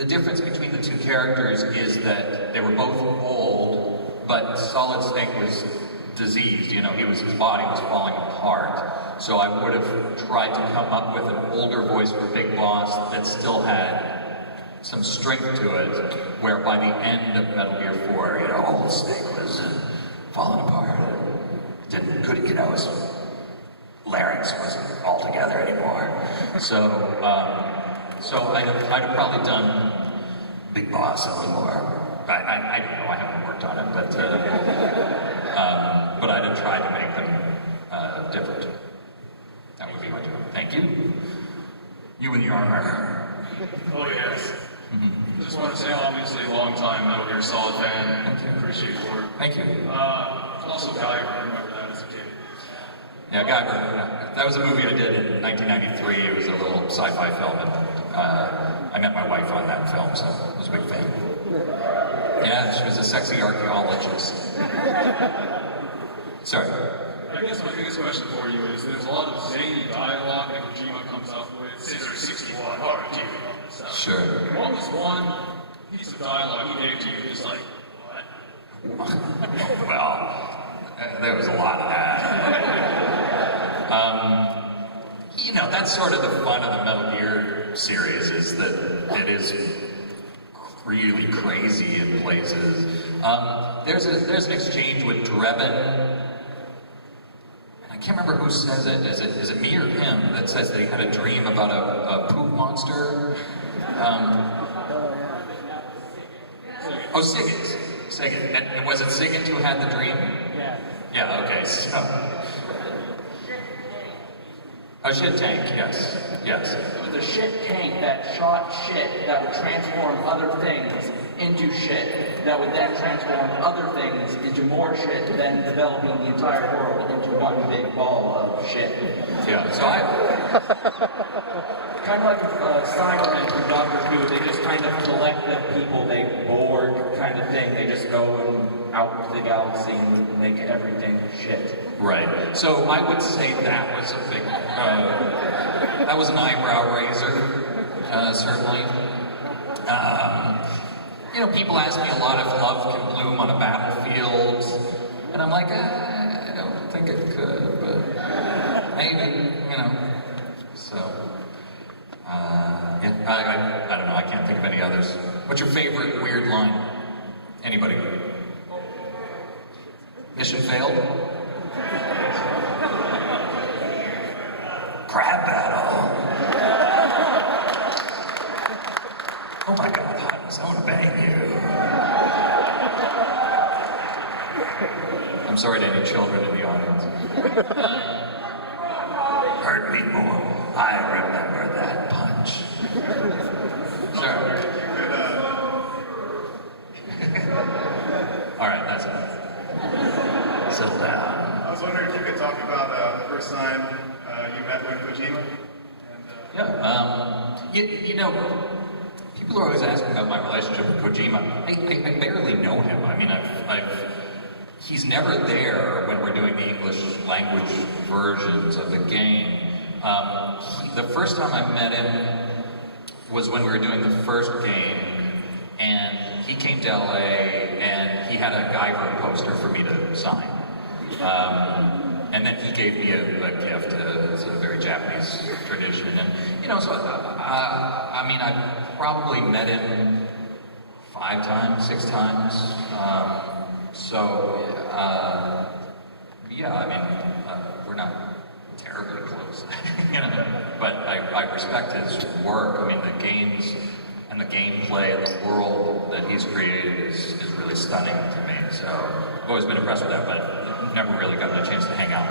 the difference between the two characters is that they were both old, but Solid Snake was diseased. You know, his body was falling apart. So I would have tried to come up with an older voice for Big Boss that still had some strength to it, where by the end of Metal Gear 4, you know, old Snake was falling apart. Couldn't, you know, his larynx wasn't all together anymore. So I'd have probably done Big Boss a little more. I don't know, I haven't worked on it, but I'd have tried to make them different. That would be my job. Thank you. You and your armor. Oh yes. Just want to say, obviously, long time Metal Gear Solid fan. Thank you. Appreciate your work. Thank you. Also Guyver, remember that as a kid. Yeah, Guyver. That was a movie I did in 1993. It was a little sci-fi film, and I met my wife on that film, so I was a big fan. Yeah, she was a sexy archaeologist. Sorry. I guess my biggest question for you is there's a lot of zany dialogue that Kojima comes up with. Scissor 61, hard TV, all this stuff. Sure. What was one piece of dialogue he gave to you just like, what? Well, there was a lot of that. You know, that's sort of the fun of the Metal Gear series, is that it is really crazy in places. There's an exchange with Drebin. I can't remember who says it. Is it me or him that says that he had a dream about a poop monster? Oh, Siggins. And was it Siggins who had the dream? Yeah. Yeah, okay, so... Oh, shit tank, yes. It was a shit tank that shot shit that would transform other things into shit that would then transform other things into more shit, then developing the entire world into one big ball of shit. Yeah, so I... Kind of like Cybermen from Doctor Who, they just kind of collect the people they board kind of thing. They just go and out into the galaxy and make everything shit. Right. So I would say that was a big, that was an eyebrow raiser, certainly. You know, people ask me a lot if love can bloom on a battlefield, and I'm like, I don't think it could, but maybe, you know. So, yeah, I don't know, I can't think of any others. What's your favorite weird line? Anybody? Mission failed? Crab battle. Oh my God, Hotness, I want to bang you. I'm sorry to any children in the audience. Hurt me more. I remember that punch. Sure. All right, that's it. Settle down. I was wondering if you could talk about the first time you met with Kojima. You know, people are always asking about my relationship with Kojima. I barely know him. I mean, he's never there when we're doing the English language versions of the game. The first time I met him was when we were doing the first game, and he came to LA and he had a Guyver poster for me to sign. And then he gave me a gift. It's a very Japanese tradition. And, you know, so, I mean, I probably met him 5 times, 6 times. Yeah, I mean, we're not terribly close, you know, but I respect his work. I mean, the games and the gameplay and the world that he's created is really stunning to me. So I've always been impressed with that, but never really gotten a chance to hang out.